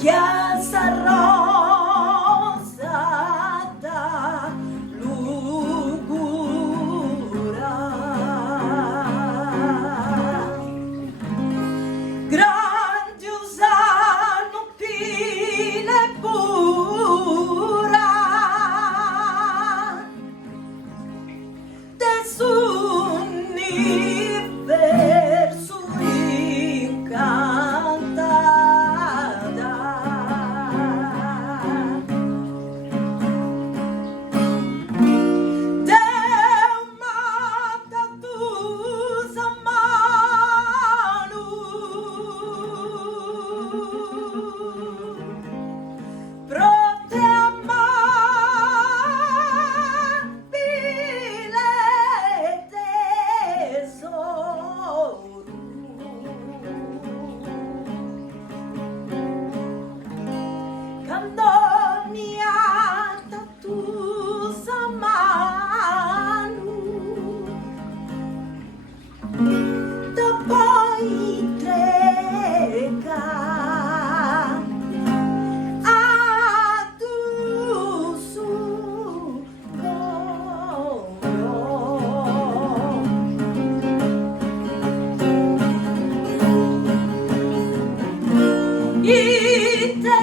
chiasa rosata lugura, grandi usano pile pura, universo encantada, deu mata tus manu pro te amabile tesoro, candoniata tus manu da poi trega Ite